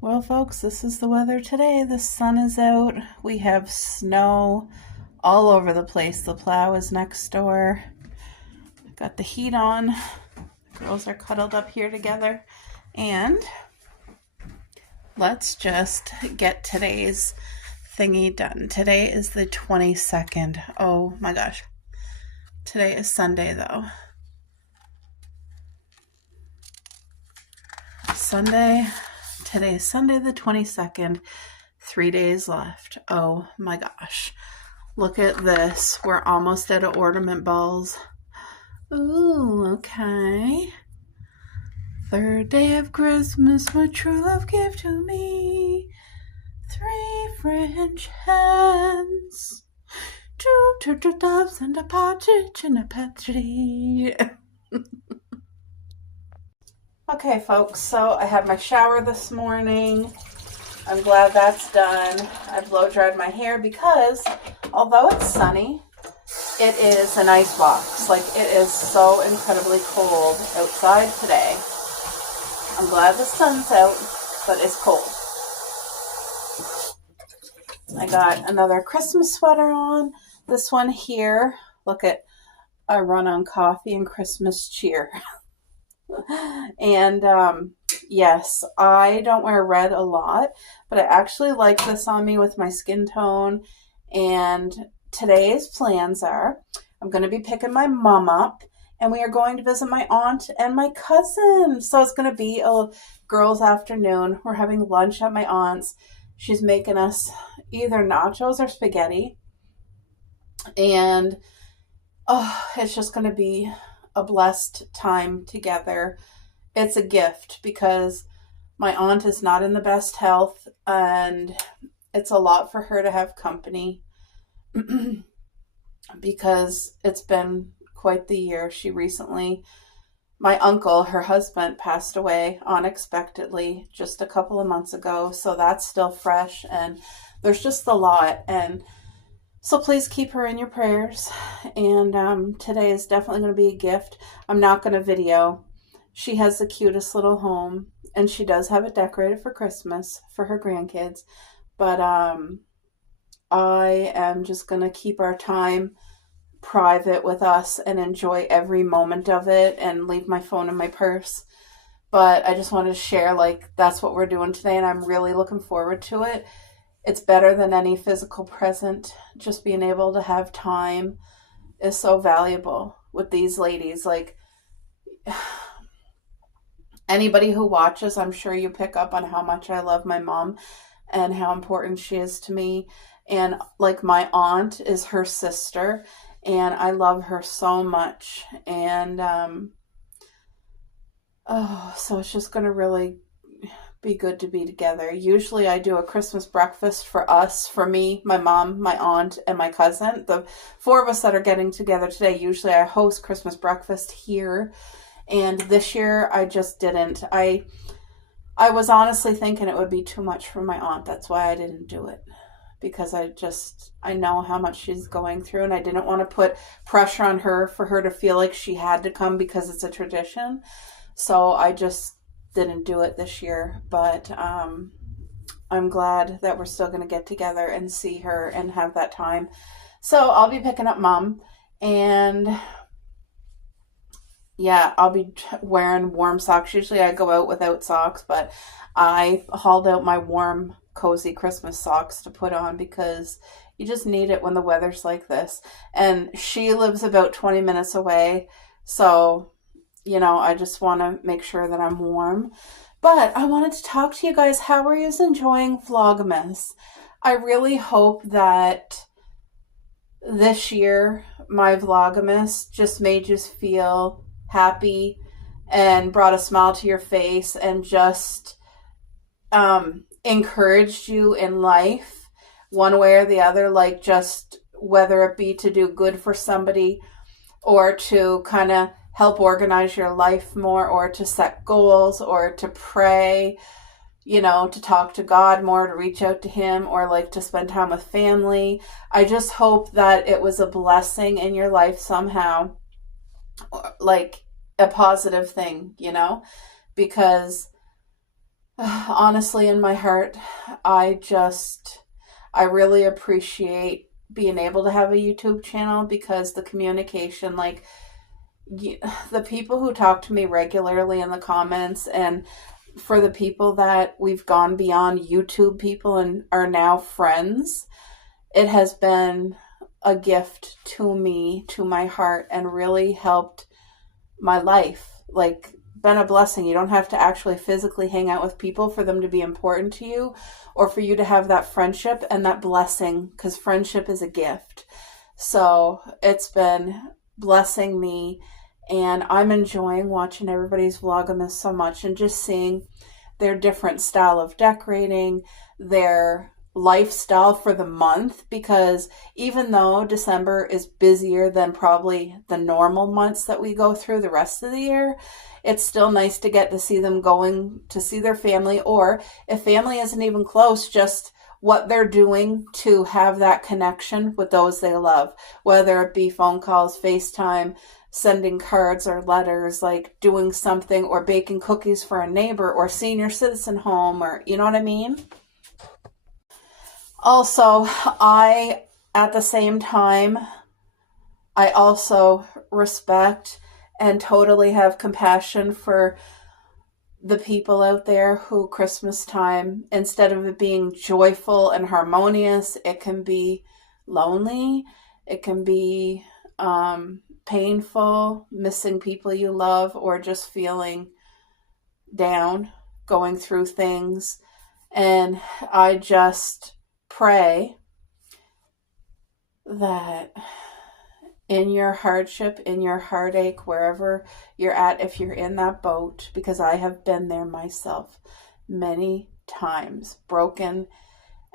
Well, folks, this is the weather today. The sun is out. We have snow all over the place. The plow is next door. Got the heat on. The girls are cuddled up here together. And let's just get today's thingy done. Today is the 22nd. Oh my gosh. Today is Sunday, though. Today is Sunday the 22nd. 3 days left. Oh my gosh. Look at this. We're almost out of ornament balls. Ooh, okay. Third day of Christmas, my true love gave to me 3 French hens, 2 turtle doves, and a partridge in a pear tree. Okay, folks, so I had my shower this morning. I'm glad that's done. I blow dried my hair because although it's sunny, it is an ice box. Like, it is so incredibly cold outside today. I'm glad the sun's out, but it's cold. I got another Christmas sweater on. This one here, look at, I run on coffee and Christmas cheer. And yes, I don't wear red a lot, but I actually like this on me with my skin tone. And today's plans are I'm going to be picking my mom up, and we are going to visit my aunt and my cousin. So it's going to be a girls' afternoon. We're having lunch at my aunt's. She's making us either nachos or spaghetti. And it's just going to be a blessed time together. It's a gift because my aunt is not in the best health, and it's a lot for her to have company because it's been quite the year. My uncle, her husband, passed away unexpectedly just a couple of months ago, so that's still fresh, and there's just a lot. And so please keep her in your prayers. And today is definitely going to be a gift. I'm not going to video. She has the cutest little home, and she does have it decorated for Christmas for her grandkids. But I am just going to keep our time private with us and enjoy every moment of it and leave my phone in my purse. But I just wanted to share, like, that's what we're doing today, and I'm really looking forward to it. It's better than any physical present. Just being able to have time is so valuable with these ladies. Like, anybody who watches, I'm sure you pick up on how much I love my mom and how important she is to me. And like, my aunt is her sister, and I love her so much. And so it's just going to really be good to be together. Usually I do a Christmas breakfast for me, my mom, my aunt, and my cousin. The 4 of us that are getting together today, usually I host Christmas breakfast here. And this year I just didn't. I was honestly thinking it would be too much for my aunt. That's why I didn't do it. Because I know how much she's going through, and I didn't want to put pressure on her for her to feel like she had to come because it's a tradition. So I just didn't do it this year, but I'm glad that we're still going to get together and see her and have that time. So I'll be picking up Mom, and yeah, I'll be wearing warm socks. Usually I go out without socks, but I hauled out my warm, cozy Christmas socks to put on because you just need it when the weather's like this. And she lives about 20 minutes away, so I just want to make sure that I'm warm. But I wanted to talk to you guys. How are you enjoying Vlogmas? I really hope that this year my Vlogmas just made you feel happy and brought a smile to your face and just encouraged you in life one way or the other, like, just whether it be to do good for somebody or to kind of help organize your life more, or to set goals, or to pray, to talk to God more, to reach out to him, or like to spend time with family. I just hope that it was a blessing in your life somehow, like a positive thing, because honestly, in my heart, I really appreciate being able to have a YouTube channel because the communication, like, the people who talk to me regularly in the comments, and for the people that we've gone beyond YouTube people and are now friends, it has been a gift to me, to my heart, and really helped my life. Like, been a blessing. You don't have to actually physically hang out with people for them to be important to you, or for you to have that friendship and that blessing, because friendship is a gift. So it's been blessing me, and I'm enjoying watching everybody's Vlogmas so much, and just seeing their different style of decorating, their lifestyle for the month, because even though December is busier than probably the normal months that we go through the rest of the year, it's still nice to get to see them going to see their family, or if family isn't even close, just what they're doing to have that connection with those they love, whether it be phone calls, FaceTime, sending cards or letters, like doing something, or baking cookies for a neighbor or senior citizen home, or you know what I mean? Also, at the same time, I also respect and totally have compassion for the people out there who Christmas time, instead of it being joyful and harmonious, it can be lonely. It can be painful, missing people you love, or just feeling down, going through things. And I just pray that in your hardship, in your heartache, wherever you're at, if you're in that boat, because I have been there myself many times, broken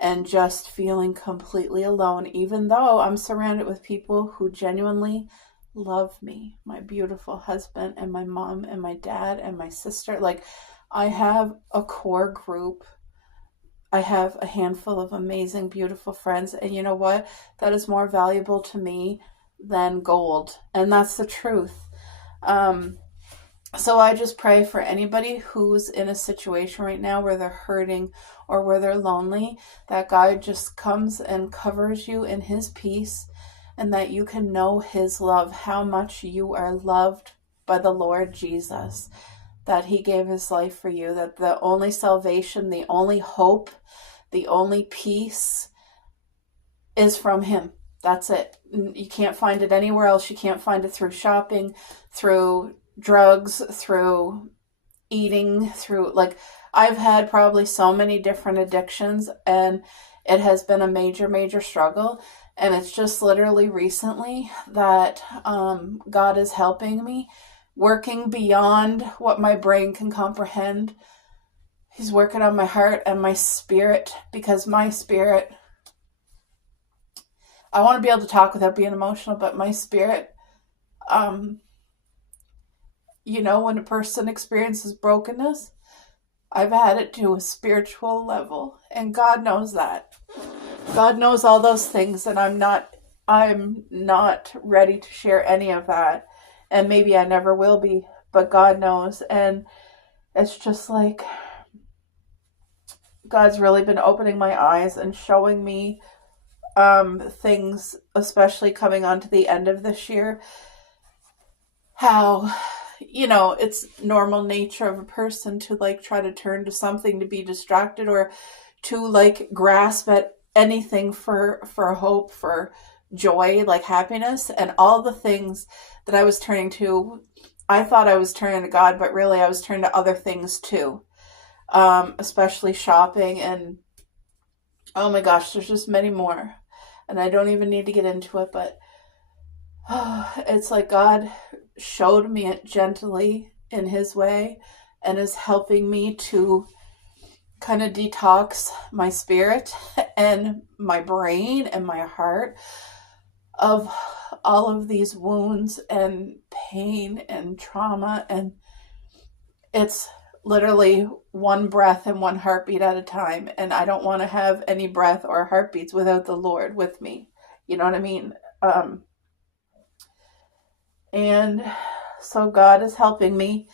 and just feeling completely alone, even though I'm surrounded with people who genuinely love me, my beautiful husband and my mom and my dad and my sister. Like, I have a core group. I have a handful of amazing, beautiful friends. And you know what? That is more valuable to me than gold. And that's the truth. So I just pray for anybody who's in a situation right now where they're hurting or where they're lonely, that God just comes and covers you in his peace, and that you can know his love, how much you are loved by the Lord Jesus, that he gave his life for you, that the only salvation, the only hope, the only peace is from him. That's it. You can't find it anywhere else. You can't find it through shopping, through drugs, through eating, through, like, I've had probably so many different addictions, and it has been a major, major struggle. And it's just literally recently that God is helping me, working beyond what my brain can comprehend. He's working on my heart and my spirit, because my spirit, I want to be able to talk without being emotional, but my spirit, when a person experiences brokenness, I've had it to a spiritual level, and God knows that. God knows all those things, and I'm not ready to share any of that, and maybe I never will be, but God knows. And it's just like God's really been opening my eyes and showing me things, especially coming on to the end of this year, how it's normal nature of a person to like try to turn to something to be distracted, or to like grasp at anything for hope, for joy, like happiness. And all the things that I was turning to, I thought I was turning to God, but really I was turning to other things too, especially shopping. And oh my gosh, there's just many more, and I don't even need to get into it, but it's like God showed me it gently in his way, and is helping me to kind of detox my spirit and my brain and my heart of all of these wounds and pain and trauma. And it's literally one breath and one heartbeat at a time, and I don't want to have any breath or heartbeats without the Lord with me. You know what I mean? And so God is helping me,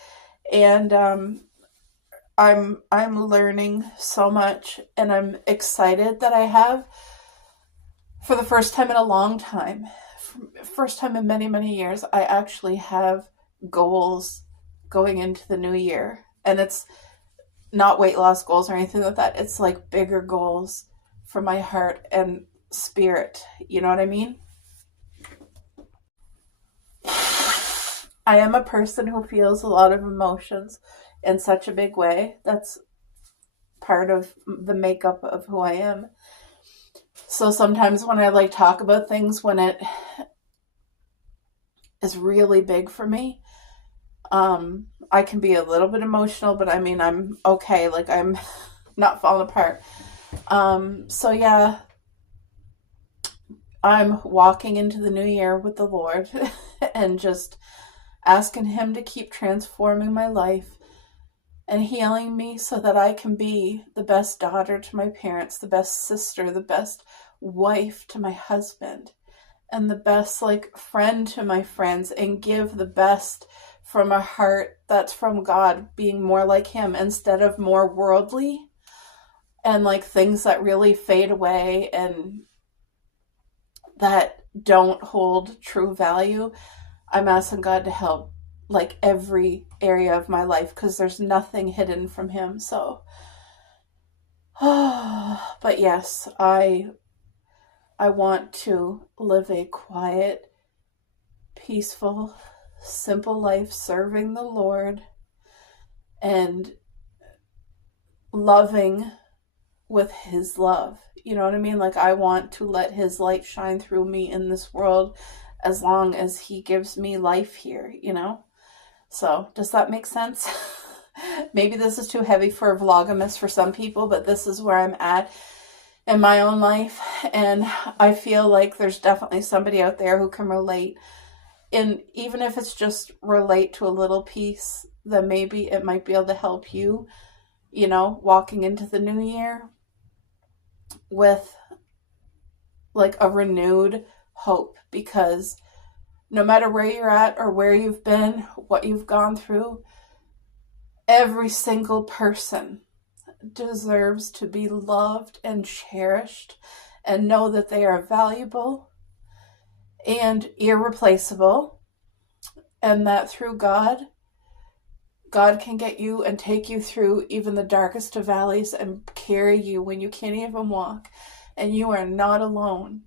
and I'm learning so much, and I'm excited that I have, for the first time in a long time, first time in many, many years, I actually have goals going into the new year. And it's not weight loss goals or anything like that. It's like bigger goals for my heart and spirit. You know what I mean? I am a person who feels a lot of emotions in such a big way. That's part of the makeup of who I am. So sometimes when I like talk about things when it is really big for me, I can be a little bit emotional, but I mean, I'm okay. Like, I'm not falling apart. So yeah, I'm walking into the new year with the Lord and just asking Him to keep transforming my life and healing me so that I can be the best daughter to my parents, the best sister, the best wife to my husband, and the best like friend to my friends, and give the best from a heart that's from God, being more like Him instead of more worldly and like things that really fade away and that don't hold true value. I'm asking God to help like every area of my life, because there's nothing hidden from Him. So but yes, I want to live a quiet, peaceful, simple life serving the Lord and loving with His love. You know what I mean? Like, I want to let His light shine through me in this world as long as He gives me life here, you know? So, does that make sense? Maybe this is too heavy for a Vlogmas for some people, but this is where I'm at in my own life, and I feel like there's definitely somebody out there who can relate, and even if it's just relate to a little piece, then maybe it might be able to help you, you know, walking into the new year with like a renewed hope, because no matter where you're at or where you've been, what you've gone through, every single person deserves to be loved and cherished and know that they are valuable and irreplaceable, and that through God can get you and take you through even the darkest of valleys and carry you when you can't even walk, and you are not alone.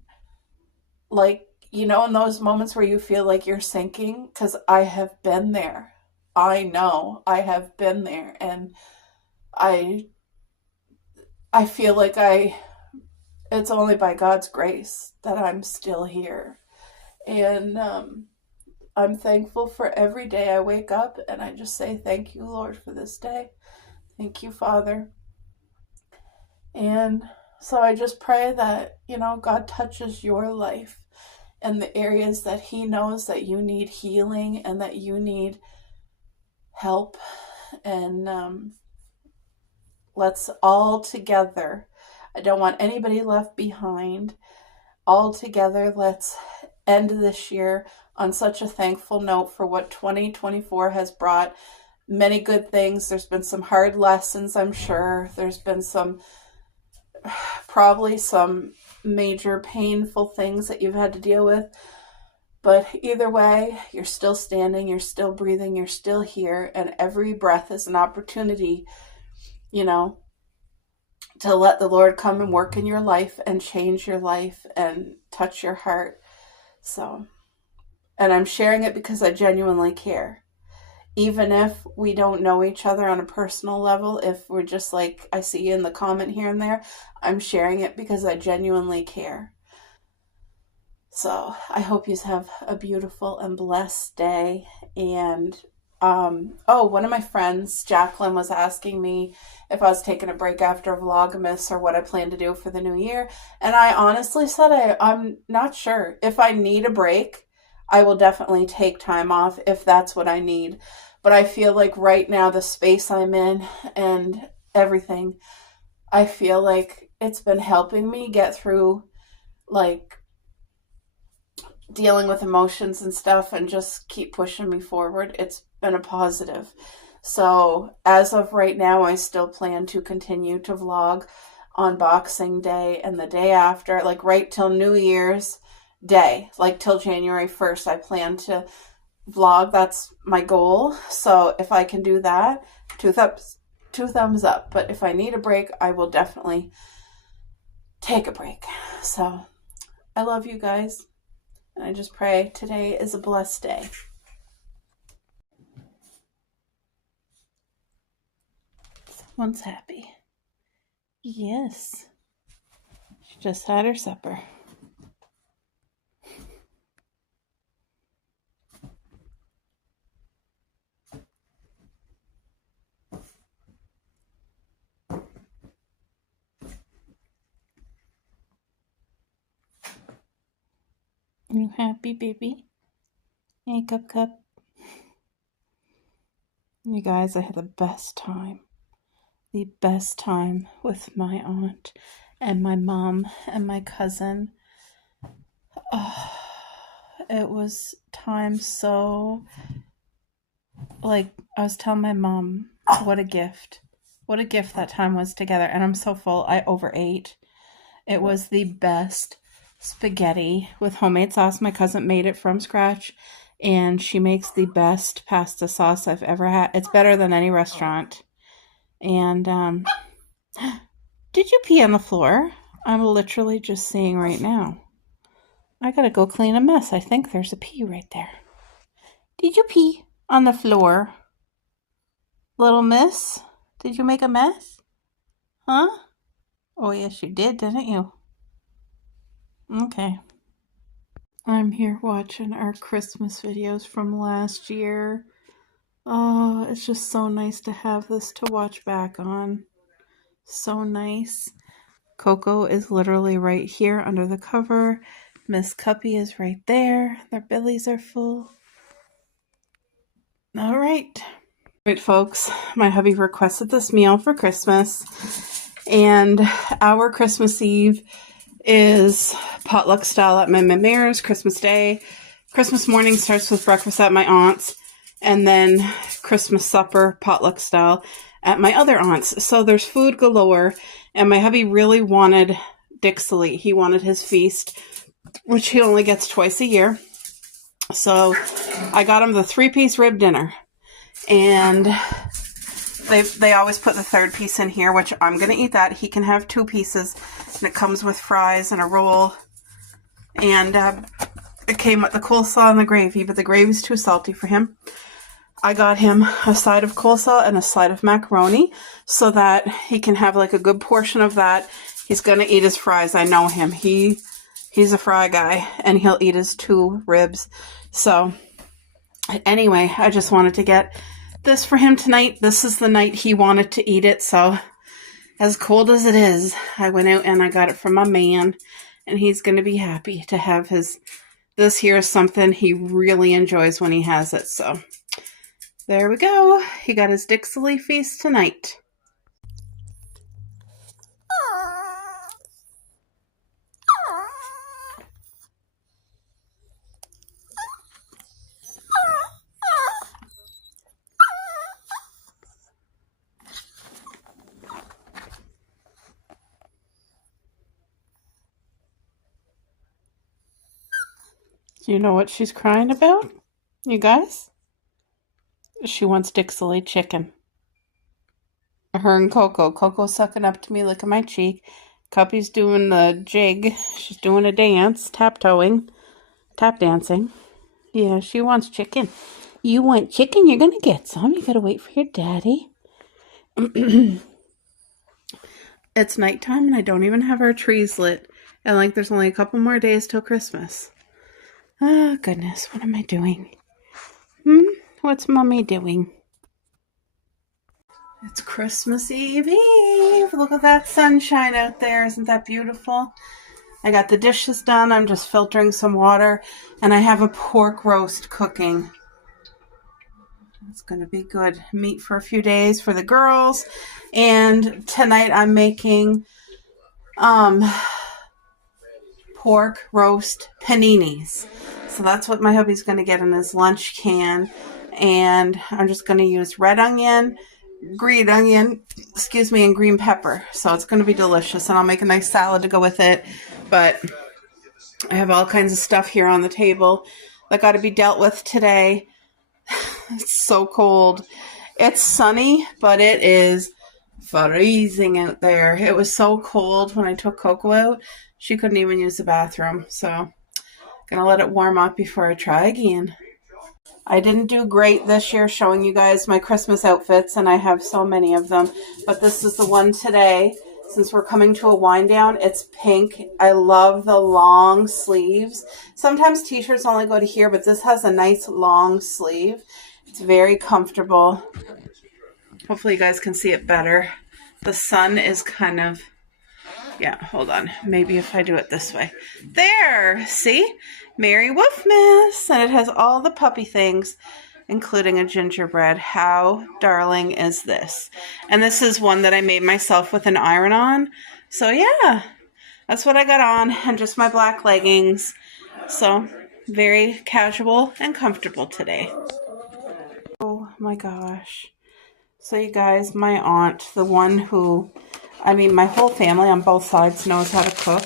Like, you know, in those moments where you feel like you're sinking, because I have been there. I know I have been there, and I feel like it's only by God's grace that I'm still here. And I'm thankful for every day I wake up, and I just say, thank you, Lord, for this day. Thank you, Father. And so I just pray that, you know, God touches your life and the areas that He knows that you need healing and that you need help. And let's all together, I don't want anybody left behind, all together, let's end this year on such a thankful note for what 2024 has brought. Many good things. There's been some hard lessons, I'm sure. There's been probably some major painful things that you've had to deal with. But either way, you're still standing, you're still breathing, you're still here, and every breath is an opportunity, you know, to let the Lord come and work in your life and change your life and touch your heart. So, and I'm sharing it because I genuinely care. Even if we don't know each other on a personal level, if we're just like, I see you in the comment here and there, I'm sharing it because I genuinely care. So I hope you have a beautiful and blessed day. And one of my friends, Jacqueline, was asking me if I was taking a break after Vlogmas or what I plan to do for the new year. And I honestly said I'm not sure. If I need a break, I will definitely take time off if that's what I need. But I feel like right now, the space I'm in and everything, I feel like it's been helping me get through like dealing with emotions and stuff and just keep pushing me forward. It's been a positive. So as of right now, I still plan to continue to vlog on Boxing Day and the day after, like right till New Year's Day, like till January 1st. I plan to vlog. That's my goal. So if I can do that, two thumbs up. But if I need a break, I will definitely take a break. So I love you guys, and I just pray today is a blessed day. Someone's happy. Yes. She just had her supper. You happy, baby? Hey, Cup. You guys, I had the best time. The best time with my aunt and my mom and my cousin. Oh, it was time so... Like, I was telling my mom, what a gift. What a gift that time was together. And I'm so full. I overate. It was the best spaghetti with homemade sauce. My cousin made it from scratch, and she makes the best pasta sauce I've ever had. It's better than any restaurant. And did you pee on the floor? I'm literally just seeing right now. I gotta go clean a mess. I think there's a pee right there. Did you pee on the floor? Little miss? Did you make a mess? Huh? Oh yes, you did, didn't you? Okay. I'm here watching our Christmas videos from last year. Oh, it's just so nice to have this to watch back on. So nice. Coco is literally right here under the cover. Miss Cuppy is right there. Their bellies are full. All right. Right, folks, my hubby requested this meal for Christmas, and our Christmas Eve is potluck style at my Mare's. Christmas Day. Christmas morning starts with breakfast at my aunt's, and then Christmas supper, potluck style, at my other aunt's. So there's food galore, and my hubby really wanted Dixie. He wanted his feast, which he only gets twice a year. So I got him the 3-piece rib dinner, and they always put the third piece in here, which I'm going to eat that. He can have 2 pieces, and it comes with fries and a roll, and it came with the coleslaw and the gravy, but the gravy's too salty for him. I got him a side of coleslaw and a side of macaroni so that he can have like a good portion of that. He's going to eat his fries. I know him. He's a fry guy, and he'll eat his 2 ribs. So anyway, I just wanted to get this for him tonight. This is the night he wanted to eat it. So as cold as it is, I went out and I got it from my man, and he's going to be happy to have this here is something he really enjoys when he has it. So there we go. He got his Dixie feast tonight. Do you know what she's crying about, you guys? She wants Dixie chicken. Her and Coco. Coco's sucking up to me, look at my cheek. Cuppy's doing the jig. She's doing a dance, tap dancing. Yeah, she wants chicken. You want chicken? You're gonna get some. You gotta wait for your daddy. It's nighttime, and I don't even have our trees lit. And like, there's only a couple more days till Christmas. Oh, goodness. What am I doing? What's Mommy doing? It's Christmas Eve. Look at that sunshine out there. Isn't that beautiful? I got the dishes done. I'm just filtering some water. And I have a pork roast cooking. It's going to be good. Meat for a few days for the girls. And tonight I'm making pork roast paninis. So that's what my hubby's going to get in his lunch can. And I'm just going to use red onion, green onion, and green pepper. So it's going to be delicious, and I'll make a nice salad to go with it. But I have all kinds of stuff here on the table that got to be dealt with today. It's so cold. It's sunny, but it is freezing out there. It was so cold when I took Coco out. She couldn't even use the bathroom. So gonna let it warm up before I try again. I didn't do great this year showing you guys my Christmas outfits, and I have so many of them. But this is the one today. Since we're coming to a wind down, it's pink. I love the long sleeves. Sometimes t-shirts only go to here, but this has a nice long sleeve. It's very comfortable. Hopefully you guys can see it better. The sun is kind of, yeah, hold on. Maybe if I do it this way. There, see? Merry Wolfmas. And it has all the puppy things, including a gingerbread. How darling is this? And this is one that I made myself with an iron-on. So yeah, that's what I got on, and just my black leggings. So very casual and comfortable today. Oh my gosh. So you guys, my aunt, the one who, I mean, my whole family on both sides knows how to cook.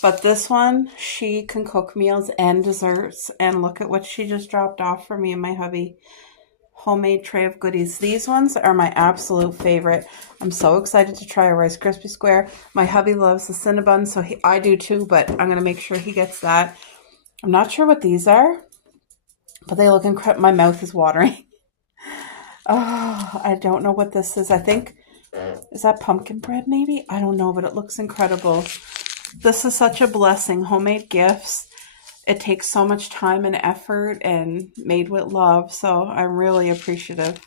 But this one, she can cook meals and desserts. And look at what she just dropped off for me and my hubby. Homemade tray of goodies. These ones are my absolute favorite. I'm so excited to try a Rice Krispie Square. My hubby loves the Cinnabon, so I do too, but I'm going to make sure he gets that. I'm not sure what these are, but they look incredible. My mouth is watering. Oh, I don't know what this is. I think, is that pumpkin bread maybe? I don't know, but it looks incredible. This is such a blessing. Homemade gifts. It takes so much time and effort and made with love, so I'm really appreciative.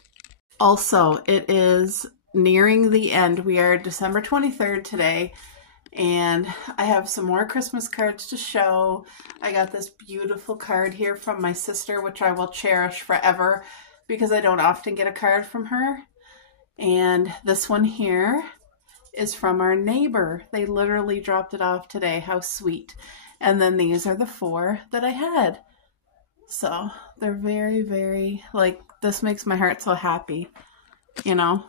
Also, it is nearing the end. We are December 23rd today, and I have some more Christmas cards to show. I got this beautiful card here from my sister, which I will cherish forever because I don't often get a card from her. And this one here is from our neighbor. They literally dropped it off today. How sweet. And then these are the 4 that I had. So they're very, very, like, this makes my heart so happy. You know,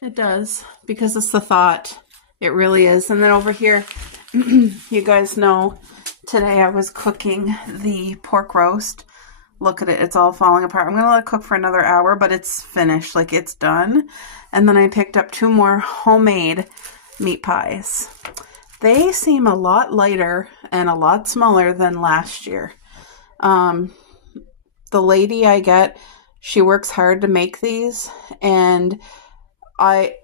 it does, because it's the thought. It really is. And then over here, you guys know, today I was cooking the pork roast. Look at it. It's all falling apart. I'm going to let it cook for another hour, but it's finished. Like, it's done. And then I picked up 2 more homemade meat pies. They seem a lot lighter and a lot smaller than last year. The lady I get, she works hard to make these, and I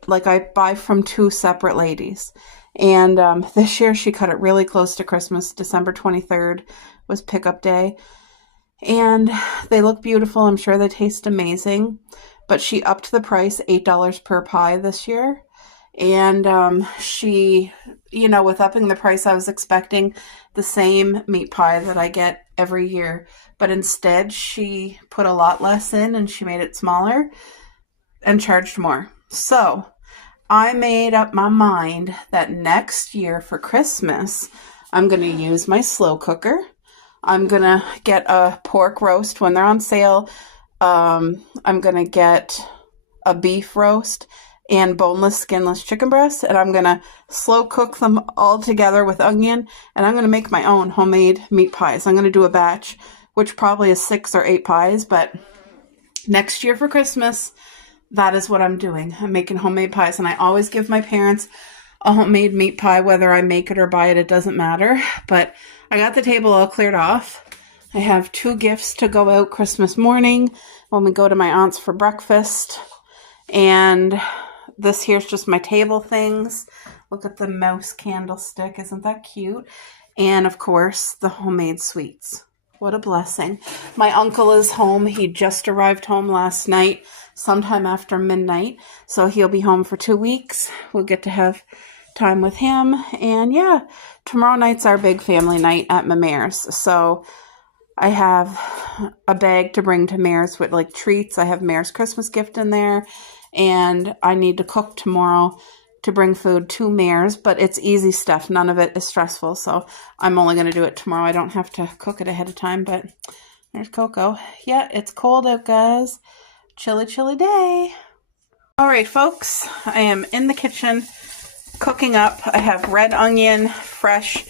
buy from 2 separate ladies. And this year she cut it really close to Christmas. December 23rd was pickup day. And they look beautiful. I'm sure they taste amazing. But she upped the price, $8 per pie this year. And she, you know, with upping the price, I was expecting the same meat pie that I get every year. But instead, she put a lot less in, and she made it smaller and charged more. So I made up my mind that next year for Christmas, I'm going to use my slow cooker. I'm going to get a pork roast when they're on sale. I'm going to get a beef roast and boneless, skinless chicken breasts, and I'm going to slow cook them all together with onion, and I'm going to make my own homemade meat pies. I'm going to do a batch, which probably is 6 or 8 pies, but next year for Christmas, that is what I'm doing. I'm making homemade pies, and I always give my parents a homemade meat pie, whether I make it or buy it, it doesn't matter. But I got the table all cleared off. I have 2 gifts to go out Christmas morning when we go to my aunt's for breakfast. And this here's just my table things. Look at the mouse candlestick. Isn't that cute? And of course, the homemade sweets. What a blessing. My uncle is home. He just arrived home last night, sometime after midnight. So he'll be home for 2 weeks. We'll get to have time with him. And yeah, tomorrow night's our big family night at Mamare's. So I have a bag to bring to Mare's with like treats. I have Mare's Christmas gift in there. And I need to cook tomorrow to bring food to Mare's, but it's easy stuff. None of it is stressful, so I'm only going to do it tomorrow. I don't have to cook it ahead of time, but There's Coco. Yeah, it's cold out, guys. Chilly, chilly day. All right, folks, I am in the kitchen cooking up. I have red onion, fresh,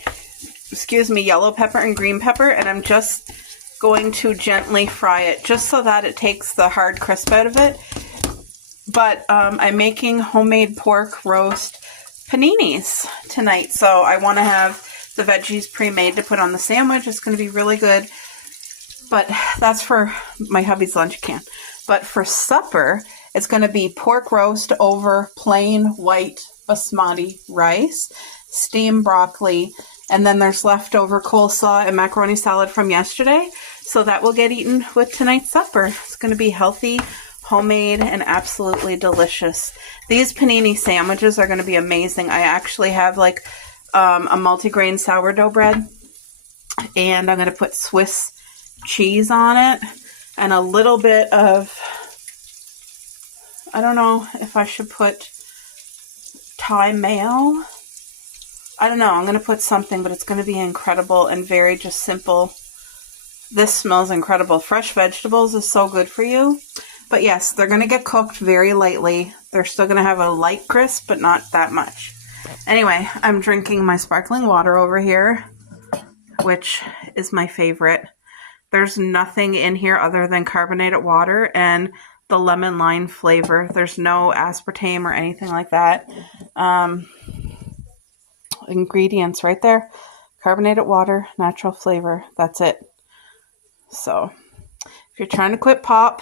yellow pepper and green pepper, and I'm just going to gently fry it just so that it takes the hard crisp out of it. But I'm making homemade pork roast paninis tonight, so I want to have the veggies pre-made to put on the sandwich. It's going to be really good, but that's for my hubby's lunch can. But for supper, it's going to be pork roast over plain white basmati rice, steamed broccoli, and then there's leftover coleslaw and macaroni salad from yesterday. So that will get eaten with tonight's supper. It's going to be healthy, homemade, and absolutely delicious. These panini sandwiches are going to be amazing. I actually have like a multigrain sourdough bread, and I'm going to put Swiss cheese on it and a little bit of, I don't know if I should put Thai mayo. I don't know. I'm going to put something, but it's going to be incredible and very just simple. This smells incredible. Fresh vegetables is so good for you. But yes, they're going to get cooked very lightly. They're still going to have a light crisp, but not that much. Anyway, I'm drinking my sparkling water over here, which is my favorite. There's nothing in here other than carbonated water and the lemon lime flavor. There's no aspartame or anything like that. Ingredients right there. Carbonated water, natural flavor. That's it. So, if you're trying to quit pop,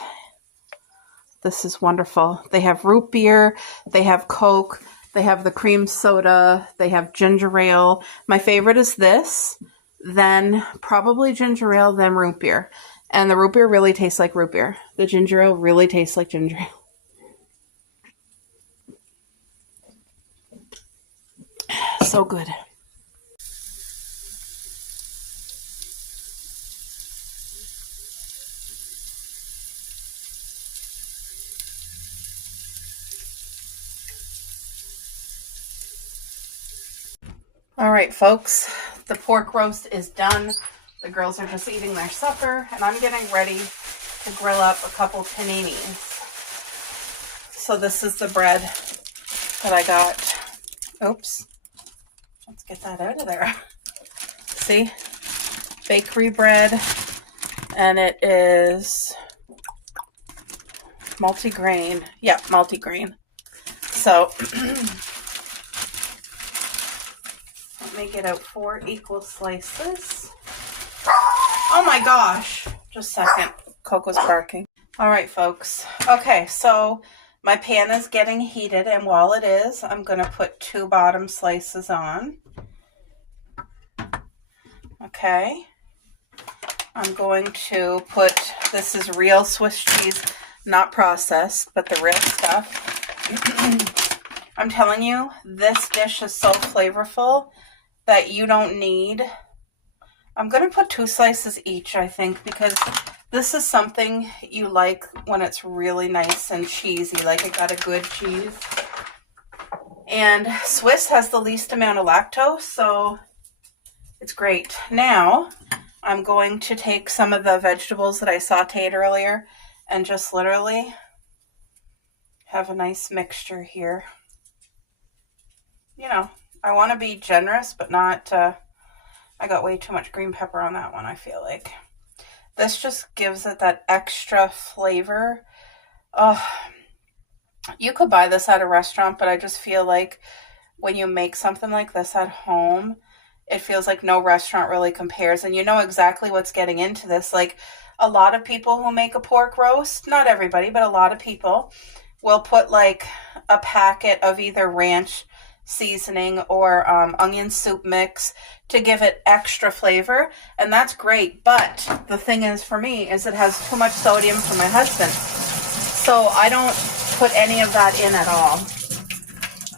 this is wonderful. They have root beer, they have Coke, they have the cream soda, they have ginger ale. My favorite is this, then probably ginger ale, then root beer. And the root beer really tastes like root beer. The ginger ale really tastes like ginger ale. So good. All right, folks, the pork roast is done. The girls are just eating their supper, and I'm getting ready to grill up a couple paninis. So this is the bread that I got. Oops. Let's get that out of there. See? Bakery bread, and it is multigrain. Yeah, multigrain. So let me get out 4 equal slices. Oh my gosh. Just a second. Coco's barking. All right, folks. Okay, so my pan is getting heated, and while it is, I'm going to put 2 bottom slices on. Okay. I'm going to put, this is real Swiss cheese, not processed, but the real stuff. I'm telling you, this dish is so flavorful that you don't need. I'm going to put 2 slices each, I think, because this is something you like when it's really nice and cheesy, like it got a good cheese. And Swiss has the least amount of lactose, so it's great. Now, I'm going to take some of the vegetables that I sauteed earlier and just literally have a nice mixture here. You know, I want to be generous, but not, I got way too much green pepper on that one, I feel like. This just gives it that extra flavor. You could buy this at a restaurant, but I just feel like when you make something like this at home, it feels like no restaurant really compares. And you know exactly what's getting into this. Like a lot of people who make a pork roast, not everybody, but a lot of people will put like a packet of either ranch seasoning or onion soup mix to give it extra flavor, and that's great. But the thing is, for me, is it has too much sodium for my husband, so I don't put any of that in at all.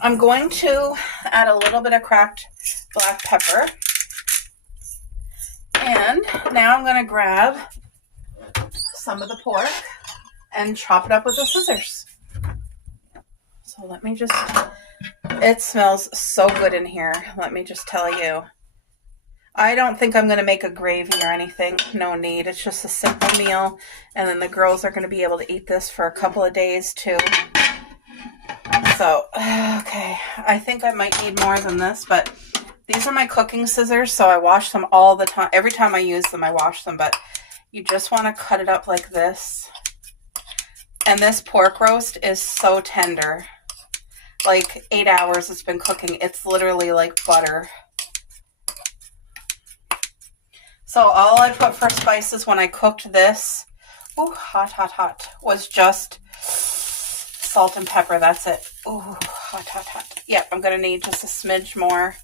I'm going to add a little bit of cracked black pepper, and now I'm going to grab some of the pork and chop it up with the scissors. So let me just, it smells so good in here. Let me just tell you. I don't think I'm going to make a gravy or anything. No need. It's just a simple meal. And then the girls are going to be able to eat this for a couple of days too. So, okay. I think I might need more than this, but these are my cooking scissors. So I wash them all the time. Every time I use them, I wash them. But you just want to cut it up like this. And this pork roast is so tender. Like 8 hours it's been cooking. It's literally like butter. So all I put for spices when I cooked this, ooh, hot, hot, hot, was just salt and pepper. That's it. Ooh, hot, hot, hot. Yep, I'm going to need just a smidge more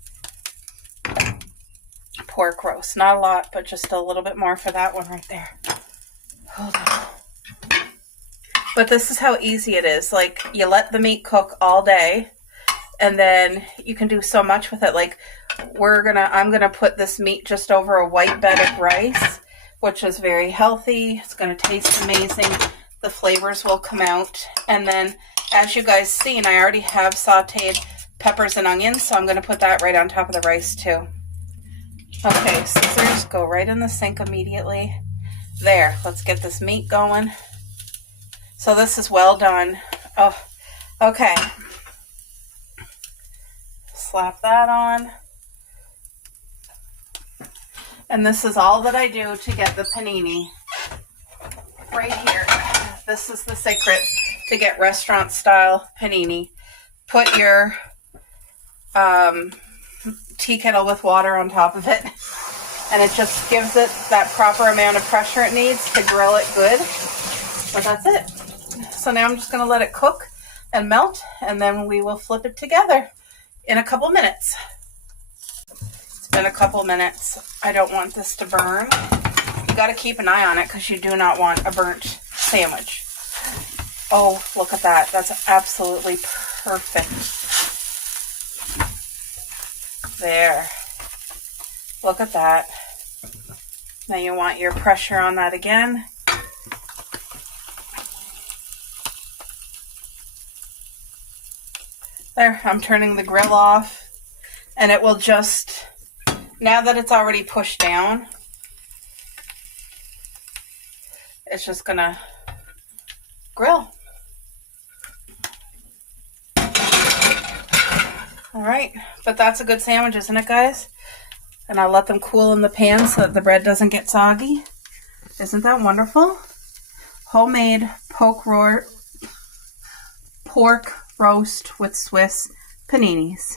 pork roast. Not a lot, but just a little bit more for that one right there. Hold on. But this is how easy it is. Like, you let the meat cook all day, and then you can do so much with it. Like, I'm gonna put this meat just over a white bed of rice, which is very healthy. It's gonna taste amazing. The flavors will come out. And then, as you guys seen, I already have sauteed peppers and onions, so I'm gonna put that right on top of the rice too. Okay, scissors go right in the sink immediately. There, let's get this meat going. So this is well done. Oh, okay. Slap that on. And this is all that I do to get the panini. Right here. This is the secret to get restaurant style panini. Put your tea kettle with water on top of it. And it just gives it that proper amount of pressure it needs to grill it good. But that's it. So now I'm just going to let it cook and melt, and then we will flip it together in a couple minutes. It's been a couple minutes. I don't want this to burn. You got to keep an eye on it because you do not want a burnt sandwich. Oh, look at that. That's absolutely perfect. There. Look at that. Now you want your pressure on that again. There, I'm turning the grill off, and it will just, now that it's already pushed down, it's just gonna grill. All right, but that's a good sandwich, isn't it, guys? And I'll let them cool in the pan so that the bread doesn't get soggy. Isn't that wonderful? Homemade pork roast with Swiss paninis.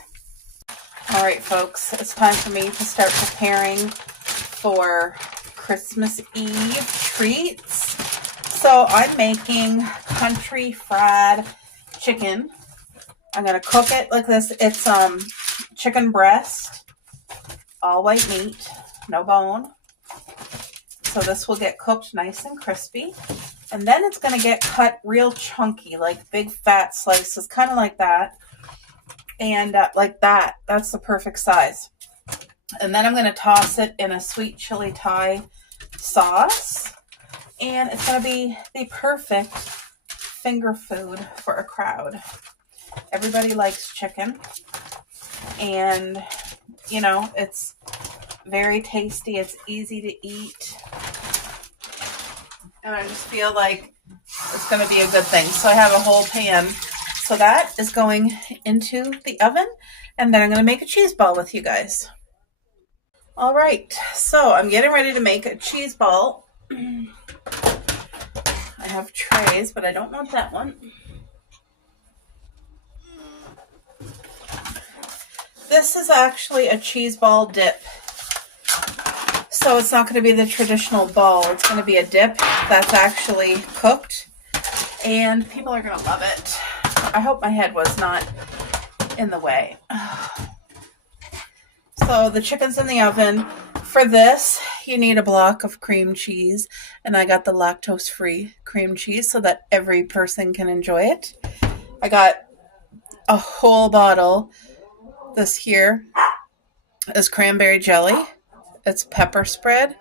All right, folks, it's time for me to start preparing for Christmas Eve treats. So I'm making country fried chicken. I'm going to cook it like this. It's chicken breast, all white meat, no bone. So this will get cooked nice and crispy. And then it's going to get cut real chunky, like big fat slices, kind of like that. And like that. That's the perfect size. And then I'm going to toss it in a sweet chili Thai sauce. And it's going to be the perfect finger food for a crowd. Everybody likes chicken. And, you know, it's very tasty. It's easy to eat. And I just feel like it's going to be a good thing. So I have a whole pan. So that is going into the oven. And then I'm going to make a cheese ball with you guys. All right. So I'm getting ready to make a cheese ball. I have trays, but I don't want that one. This is actually a cheese ball dip. So it's not going to be the traditional ball. It's going to be a dip that's actually cooked. And people are going to love it. I hope my head was not in the way. So the chicken's in the oven. For this, you need a block of cream cheese. And I got the lactose-free cream cheese so that every person can enjoy it. I got a whole bottle. This here is cranberry jelly. It's pepper spread,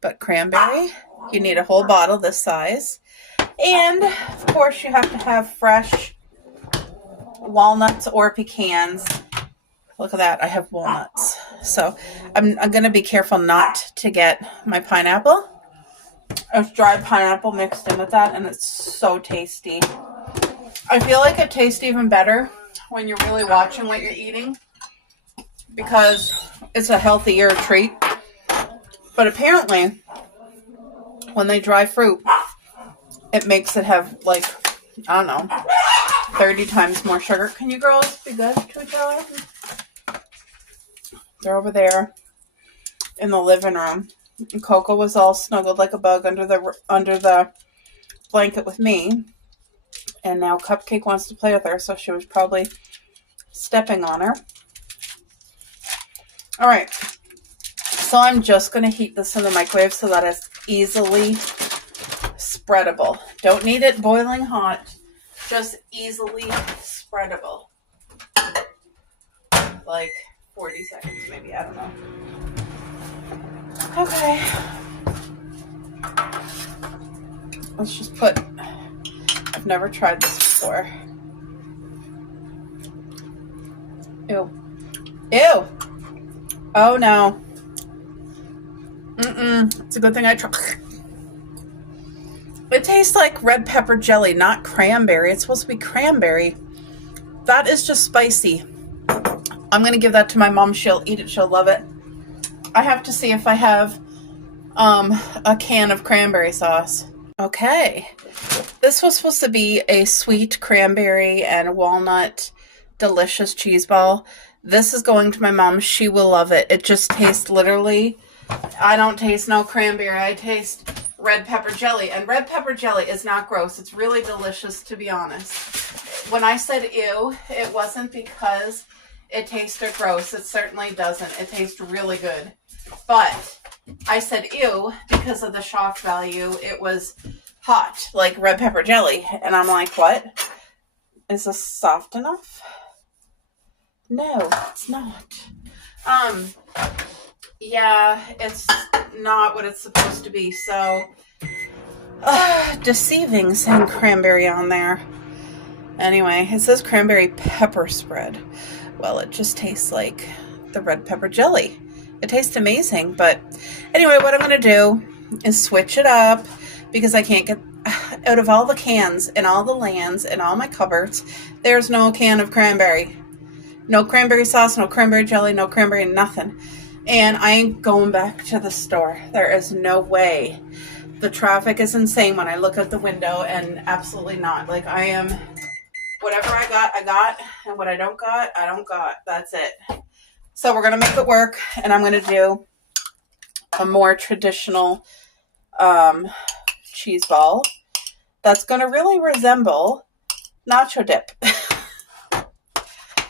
but cranberry. You need a whole bottle this size. And, of course, you have to have fresh walnuts or pecans. Look at that. I have walnuts. So I'm going to be careful not to get my pineapple. It's dried pineapple mixed in with that, and it's so tasty. I feel like it tastes even better when you're really watching what you're eating because it's a healthier treat. But apparently, when they dry fruit, it makes it have, like, I don't know, 30 times more sugar. Can you girls be good to each other? They're over there in the living room. And Coco was all snuggled like a bug under the blanket with me. And now Cupcake wants to play with her, so she was probably stepping on her. All right. So I'm just going to heat this in the microwave so that it's easily spreadable. Don't need it boiling hot. Just easily spreadable. Like 40 seconds maybe. I don't know. Okay. Let's just put... I've never tried this before. Ew. Ew. Oh no. It's a good thing I tried. It tastes like red pepper jelly, not cranberry. It's supposed to be cranberry. That is just spicy. I'm going to give that to my mom. She'll eat it. She'll love it. I have to see if I have a can of cranberry sauce. Okay. This was supposed to be a sweet cranberry and walnut delicious cheese ball. This is going to my mom. She will love it. It just tastes literally... I don't taste no cranberry. I taste red pepper jelly. And red pepper jelly is not gross. It's really delicious, to be honest. When I said ew, it wasn't because it tasted gross. It certainly doesn't. It tastes really good. But I said ew because of the shock value. It was hot, like red pepper jelly. And I'm like, what? Is this soft enough? No, it's not. Yeah, it's not what it's supposed to be, so deceiving saying cranberry on there. Anyway, it says cranberry pepper spread. Well, it just tastes like the red pepper jelly. It tastes amazing, but anyway, what I'm going to do is switch it up because I can't get out of all the cans and all the lands and all my cupboards, there's no can of cranberry. No cranberry sauce, no cranberry jelly, no cranberry nothing. And I ain't going back to the store. There is no way. The traffic is insane when I look out the window, and absolutely not. Like, I am, whatever I got, and what I don't got. That's it. So we're going to make it work, and I'm going to do a more traditional cheese ball that's going to really resemble nacho dip.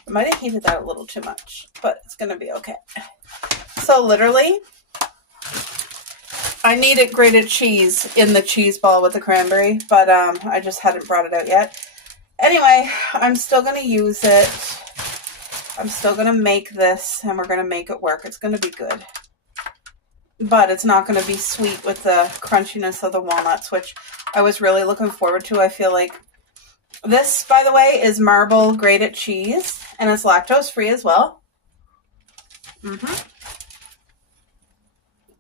I might have heated that a little too much, but it's going to be okay. So literally, I needed grated cheese in the cheese ball with the cranberry, but I just hadn't brought it out yet. Anyway, I'm still going to use it. I'm still going to make this, and we're going to make it work. It's going to be good. But it's not going to be sweet with the crunchiness of the walnuts, which I was really looking forward to. I feel like this, by the way, is Marble grated cheese, and it's lactose-free as well.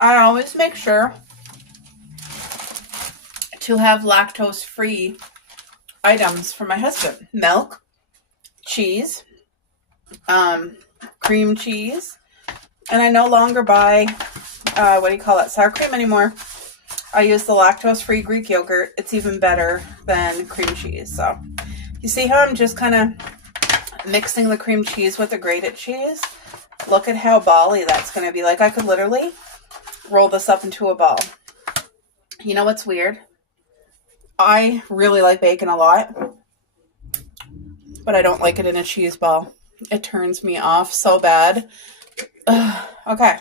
I always make sure to have lactose-free items for my husband. Milk, cheese, cream cheese, and I no longer buy, sour cream anymore. I use the lactose-free Greek yogurt. It's even better than cream cheese. So you see how I'm just kind of mixing the cream cheese with the grated cheese? Look at how bally that's going to be. Like, I could literally roll this up into a ball. You know what's weird? I really like bacon a lot, but I don't like it in a cheese ball. It turns me off so bad. Okay.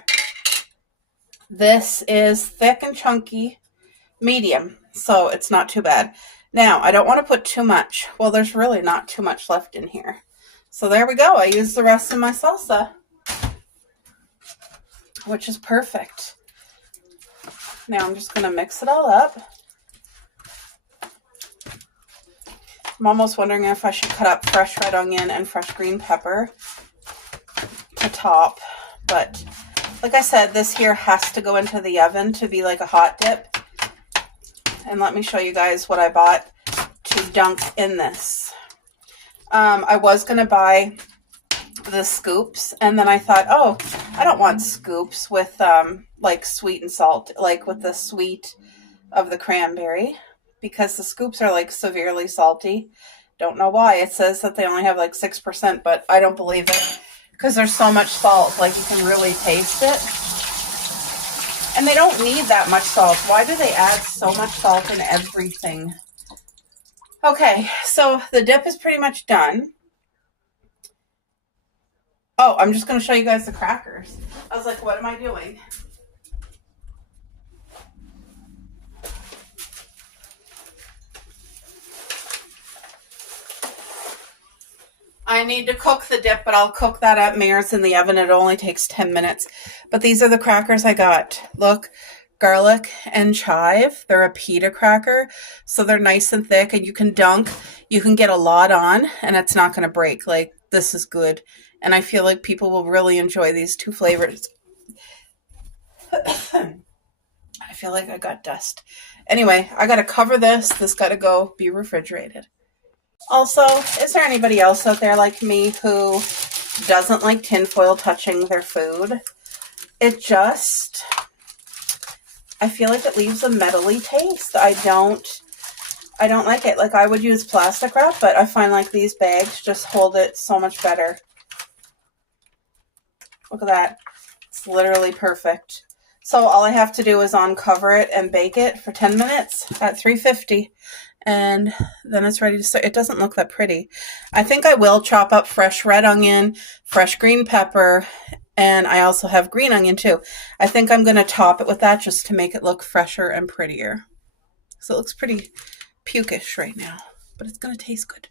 This is thick and chunky, medium, so it's not too bad. Now, I don't want to put too much. Well, there's really not too much left in here. So there we go. I used the rest of my salsa, which is perfect. Now I'm just going to mix it all up. I'm almost wondering if I should cut up fresh red onion and fresh green pepper to top, But like I said, this here has to go into the oven to be like a hot dip. And let me show you guys what I bought to dunk in this. I was going to buy the scoops, and then I thought, oh, I don't want scoops with like sweet and salt, like with the sweet of the cranberry, because the scoops are like severely salty. Don't know why. It says that they only have like 6%, but I don't believe it, because there's so much salt, like you can really taste it. And they don't need that much salt. Why do they add so much salt in everything? Okay, so the dip is pretty much done. Oh, I'm just going to show you guys the crackers. I was like, what am I doing? I need to cook the dip, but I'll cook that at Mare's in the oven. It only takes 10 minutes. But these are the crackers I got. Look, garlic and chive. They're a pita cracker, so they're nice and thick, and you can dunk. You can get a lot on, and it's not going to break. Like, this is good. And I feel like people will really enjoy these two flavors. I feel like I got dust. Anyway, I got to cover this. This got to go be refrigerated. Also, is there anybody else out there like me who doesn't like tinfoil touching their food? It just, I feel like it leaves a metally taste. I don't like it. Like, I would use plastic wrap, but I find like these bags just hold it so much better. Look at that. It's literally perfect. So all I have to do is uncover it and bake it for 10 minutes at 350. And then it's ready to start. It doesn't look that pretty. I think I will chop up fresh red onion, fresh green pepper, and I also have green onion too. I think I'm going to top it with that just to make it look fresher and prettier. So it looks pretty pukish right now, but it's going to taste good.